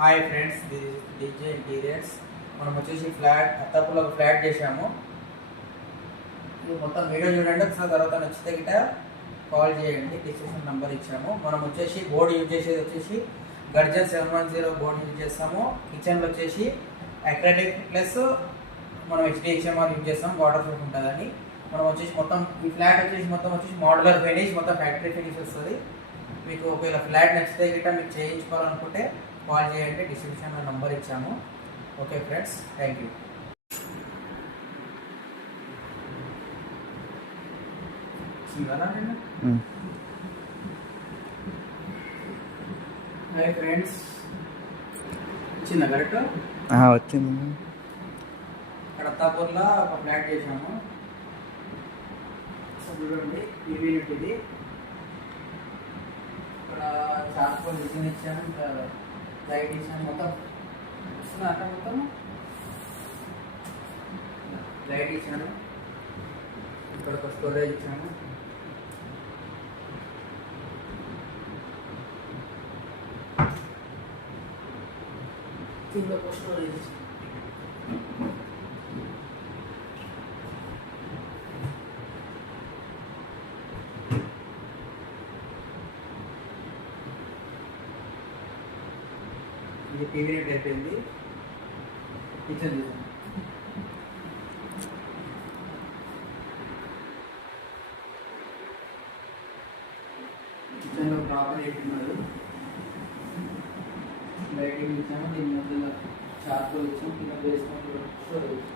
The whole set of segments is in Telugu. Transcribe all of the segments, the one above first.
Hi friends, this is DJ interiors. మనం వచ్చేసి ఫ్లాట్ అత్తాపూర్లో ఒక ఫ్లాట్ చేసాము. ఇది మొత్తం వీడియో చూడండి ఒకసారి, తర్వాత నచ్చితే గిట్ట కాల్ చేయండి. డిస్క్రిప్షన్ నెంబర్ ఇచ్చాము. మనం వచ్చేసి బోర్డు యూజ్ చేసేది వచ్చేసి గర్జన్ 710 బోర్డు యూజ్ చేస్తాము. కిచెన్లో వచ్చేసి అక్రాలిక్ ప్లస్ మనం HDHMR యూజ్ చేస్తాం, వాటర్ ప్రూఫ్ ఉంటుందని. మనం వచ్చేసి మొత్తం ఈ ఫ్లాట్ వచ్చేసి మొత్తం మోడలర్ ఫినిష్, మొత్తం ఫ్యాక్టరీ ఫినిష్ వస్తుంది. మీకు ఒకవేళ ఫ్లాట్ నచ్చితే గిట్ట మీకు చేయించుకోవాలనుకుంటే కాల్ చేయండి. డిస్క్రిప్షన్లో నంబర్ ఇచ్చాము. Okay friends, thank you. Hi friends, వచ్చిందా కరెక్ట్? వచ్చింది. ఇక్కడ అత్తాపూర్లో ఒక ఫ్లాట్ చేసాము. చూడండి, టీవీ యూనిట్ ఇది. ఇక్కడ చార్కోల్ డిజైన్ ఇచ్చాము, ఇంకా లైట్ ఇచ్చాము. మొత్తం వస్తుంది అట్లా, మొత్తం లైట్ ఇచ్చాను. ఇక్కడ ఒక స్టోరేజ్ ఇచ్చాను. కింద ఒక స్టోరేజ్ ఇచ్చాను. ఇది టీవీ యూనిట్ అయిపోయింది. కిచెన్ చూసాను. కిచెన్లో ప్రాపర్ పెట్టున్నారు. లైటింగ్ ఇచ్చాము, దీని మధ్యలో చార్కోల్ ఇచ్చాము, కింద వేసుకొని స్టోరేజ్.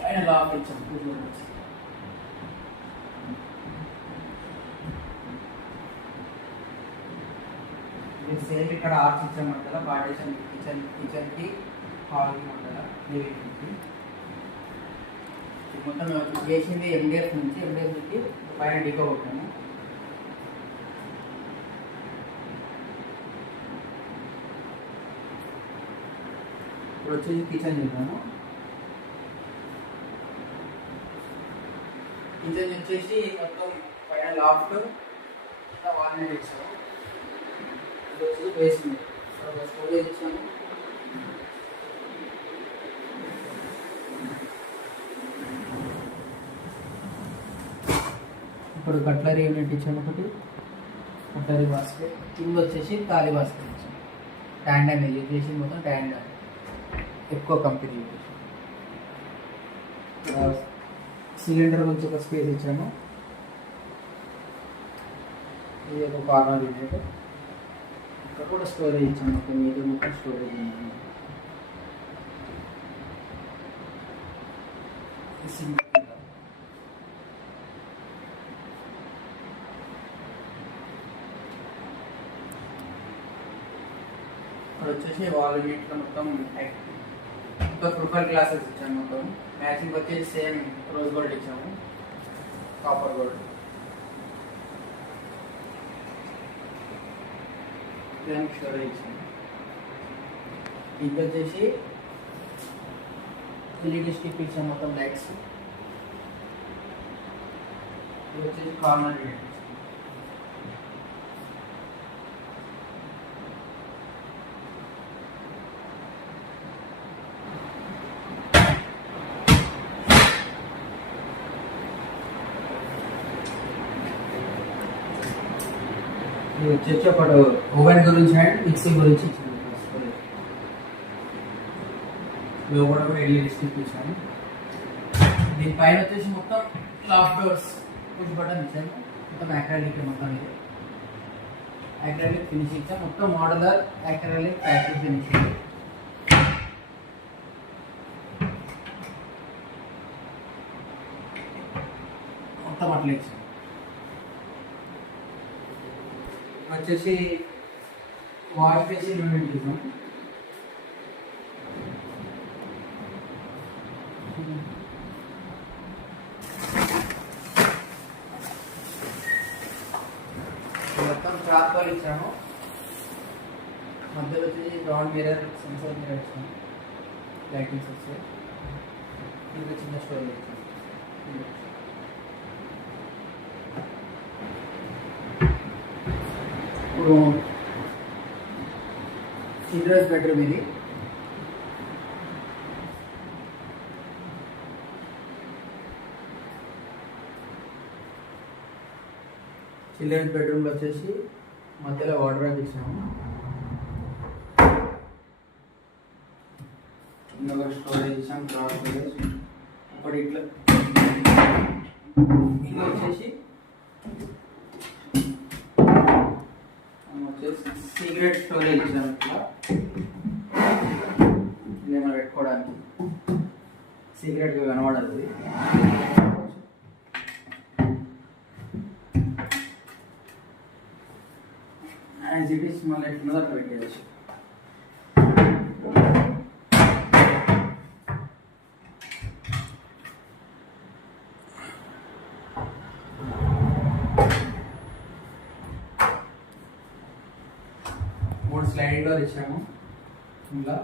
పైన లాక్ ఇచ్చాము, కూర్చోవచ్చు. సేమ్ ఇక్కడ ఆర్చ్ ఇచ్చామంటారా, పార్టీషన్ కిచెన్కి హాల్కి ఉంటుందా, లివింగ్కి. మొత్తం చేసింది MDF నుంచి పైన డికో కొట్టాము. ఇప్పుడు వచ్చేసి కిచెన్ చూద్దాము. కిచెన్ వచ్చేసి మొత్తం పైన లాఫ్ట్, వాల్ ఇచ్చాము. వేసింది స్టోరేజ్ ఇచ్చాము. ఇప్పుడు కట్లరీ యూనిట్ ఇచ్చాము, ఒకటి కట్లరీ బాస్కెట్. కింద వచ్చేసి ఖాళీ బాస్కెట్ ఇచ్చాము. ట్యాండమ్ యూజ్ చేసి మొత్తం ట్యాండమ్ ఎక్కువ కంపెనీ యూజ్ చేసాము. సిలిండర్ గురించి ఒక స్పేస్ ఇచ్చాము. ఇది ఒక కార్నర్ యూనిట్. ఇక్కడ కూడా స్టోరేజ్ ఇచ్చాము, మొత్తం మీద మొత్తం స్టోరేజ్ ఉంది. ఇక్కడ వచ్చేసి వాల్ యూనిట్లో మొత్తం ప్రొఫైల్ గ్లాసెస్ ఇచ్చాము. మొత్తం మ్యాచింగ్ వచ్చేసి సేమ్ రోజ్ గోల్డ్ ఇచ్చాము, కాపర్ గోల్డ్. స్టోరేజ్ ఇచ్చాము. ఇది వచ్చేసి LED స్టిక్ ఇచ్చాము, మొత్తం లైట్స్. ఇది వచ్చేసి కార్నర్ యూనిట్. ఇది వచ్చేసి ఒకటి ఓవెన్ గురించి అండ్ మిక్సీ గురించి ఇచ్చాను. లోపల కూడా LED స్టిక్ ఇచ్చాను. దీనిపైన వచ్చేసి మొత్తం లాక్ డోర్స్ పుష్ బటన్ ఇచ్చాను. మొత్తం అక్రాలిక్, మొత్తం ఇది అక్రాలిక్ ఫినిష్ ఇచ్చాను. మొత్తం మోడలర్ అక్రాలిక్ ఫ్యాక్టరీ ఫినిష్. మొత్తం అట్లా ఇచ్చాను. వచ్చేసి వాష్ బేసిన్ యూనిట్ ఇస్తాం. మొత్తం చార్కోల్ ఇచ్చాము. మధ్యలో వచ్చేసి రౌండ్ మిర్రర్, సెన్సర్ మిర్రర్ ఇచ్చాము. లైటింగ్స్ వస్తాయి. ఇంకా చిన్న స్టోరేజ్ ఇచ్చాము. ఇప్పుడు చిల్డ్రన్స్ బెడ్రూమ్ ఇది. చిల్డ్రన్స్ బెడ్రూమ్లో వచ్చేసి మధ్యలో వార్డ్రోబ్ ఇచ్చాము. ఇంకొక స్టోరేజ్ ఇచ్చాము, క్లాత్ స్టోరేజ్. ఒకటి ఇట్లా ఇది వచ్చేసి సీక్రెట్ స్టోరేజ్ ఇచ్చాము. ఇట్లా ఇదేమైనా పెట్టుకోవడానికి సీక్రెట్గా కనబడదు. యాజ్ ఇట్ ఈస్ మళ్ళీ ఎట్లున్నదో అట్లా పెట్టేయచ్చు. మూడు స్లైడింగ్ డోర్ ఇచ్చాము. ఇంకా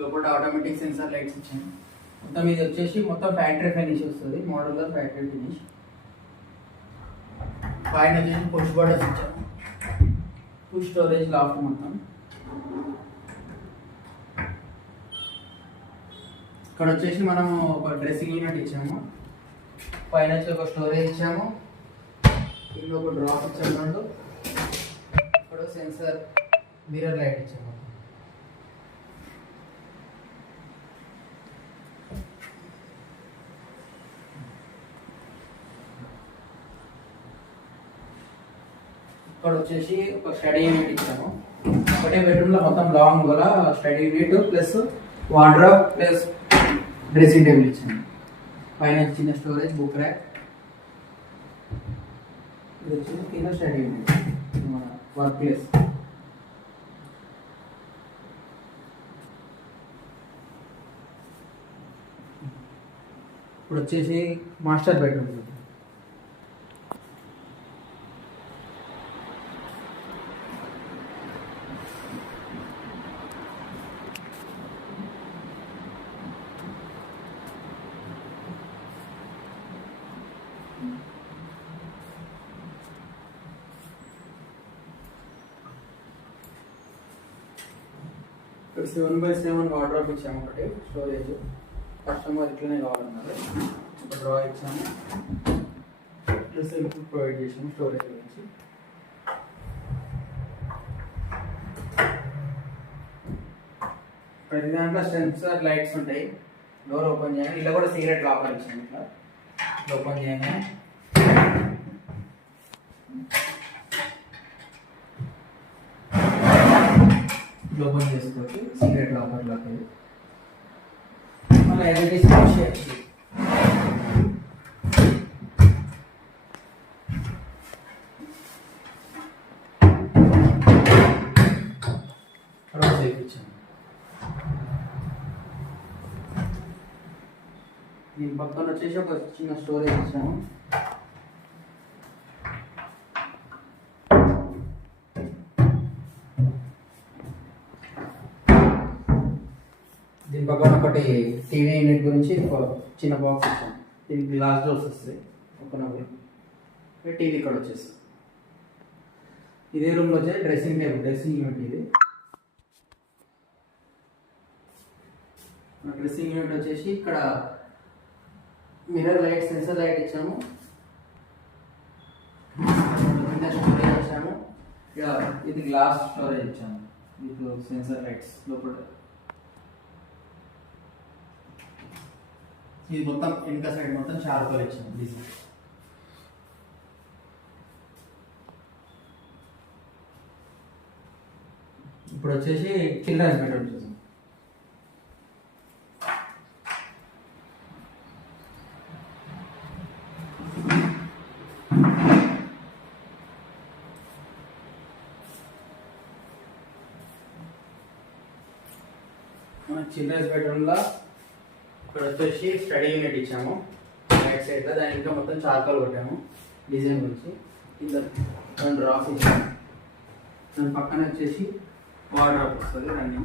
లోపల ఆటోమేటిక్ సెన్సార్ లైట్స్ ఇచ్చాము. మొత్తం ఇది వచ్చేసి మొత్తం ఫ్యాక్టరీ ఫినిష్ వస్తుంది, మోడల్లో ఫ్యాక్టరీ ఫినిష్. పైన వచ్చేసి పుష్ బటన్స్ ఇచ్చాము, పుష్ స్టోరేజ్ లాఫ్ట్ మొత్తం. ఇక్కడ వచ్చేసి మనము ఒక డ్రెస్సింగ్ యూనిట్ ఇచ్చాము, పైన వచ్చి ఒక స్టోరేజ్ ఇచ్చాము, ఇందులో ఒక డ్రాప్ ఇచ్చాము రెండు. ఇక్కడ సెన్సార్ మిర్రర్ లైట్ ఇచ్చాము. ఇక్కడ వచ్చేసి ఒక స్టడీ యూనిట్ ఇచ్చాము. ఒకటే బెడ్రూమ్లో మొత్తం లాంగ్ గల study unit plus wardrobe plus dressing table ఇచ్చాము. పైన చిన్న స్టోరేజ్, బుక్ ర్యాక్. ఇది వచ్చేసి కింద స్టడీ యూనిట్, మన వర్క్ ప్లేస్. ఇప్పుడు వచ్చేసి మాస్టర్ బెడ్రూమ్. ఇక్కడ 7x7 వార్డ్రోబ్ ఇచ్చాము, ఒకటి స్టోరేజ్. కస్టమర్ ఇట్లనే కావాలన్నారు, ఒక డ్రా ఇచ్చాము, ప్లస్ ఇన్పుట్ ప్రొవైడ్ చేసాము స్టోరేజ్ గురించి. ప్రతి దాంట్లో సెన్సార్ లైట్స్ ఉంటాయి. డోర్ ఓపెన్ చేయాలి, ఇలా కూడా సీక్రెట్ లాకర్ ఇచ్చాము. ఇట్లా ఓపెన్ చేయగానే ఓపెన్ చేసుకోవచ్చు, సీక్రెట్ లాకర్ లాక్. మళ్ళీ ఎల్ఈడి దీని పక్కన వచ్చేసి ఒక చిన్న స్టోరేజ్ ఇచ్చాము. దీని పక్కన ఒకటి టీవీ యూనిట్ గురించి ఒక చిన్న బాక్స్ ఇచ్చాము. దీనికి గ్లాస్ డోర్స్ వస్తాయి. ఒక టీవీ ఇక్కడ వచ్చేస్తుంది. ఇదే రూమ్లో వచ్చేసి డ్రెస్సింగ్ టేబుల్, డ్రెస్సింగ్ యూనిట్. ఇది డ్రెస్సింగ్ యూనిట్ వచ్చేసి ఇక్కడ మిర్రర్ లైట్, సెన్సర్ లైట్ ఇచ్చాము, కింద స్టోరేజ్ ఇచ్చాము. ఇక ఇది గ్లాస్ స్టోరేజ్ ఇచ్చాము, ఇప్పుడు సెన్సర్ లైట్స్ లోపల. ఇది మొత్తం వెనక సైడ్ మొత్తం చార్కోల్ ఇచ్చాము డిజైన్. ఇప్పుడు వచ్చేసి చిల్డ్రన్స్ బెడ్రూమ్ చూసాం. చిల్డ్రన్స్ బెడ్రూమ్లో ఇక్కడ వచ్చేసి స్టడీ యూనిట్ ఇచ్చాము రైట్ సైడ్లో. దాని ఇంకా మొత్తం చార్కోల్ కొట్టాము డిజైన్ గురించి. కింద రెండు డ్రాప్స్ ఇచ్చాము. దాని పక్కన వచ్చేసి వార్డ్రోబ్ వస్తుంది. దాన్ని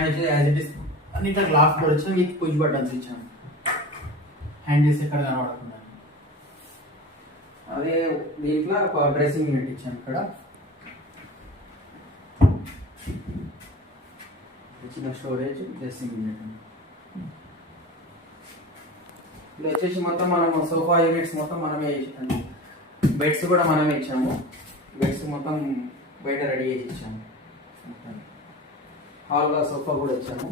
పైన వచ్చి యాజ్ ఇట్ ఇస్ అన్ని ఇట్లా గ్లాస్ డోర్ ఇచ్చాం, విత్ పుష్ బటన్స్ ఇచ్చాము, హ్యాండిల్స్ ఎక్కడ కనబడకుండా. అదే దీంట్లో ఒక డ్రెస్సింగ్ యూనిట్ ఇచ్చాను ఇక్కడ, చిన్న స్టోరేజ్ డ్రెస్సింగ్ యూనిట్. ఇది వచ్చేసి మొత్తం మనం సోఫా యూనిట్స్ మొత్తం మనమే ఇచ్చాము, బెడ్స్ కూడా మనమే ఇచ్చాము, బెడ్స్ మొత్తం బయట రెడీ చేసి ఇచ్చాము. హాల్గా సోఫా కూడా ఇచ్చాము.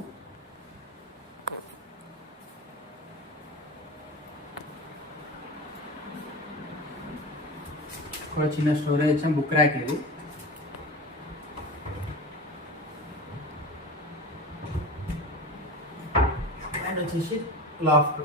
కూడా చిన్న స్టోరేజ్ ఇచ్చాము, బుక్ ర్యాక్ ఇది. అండ్ వచ్చేసి లాఫ్ట్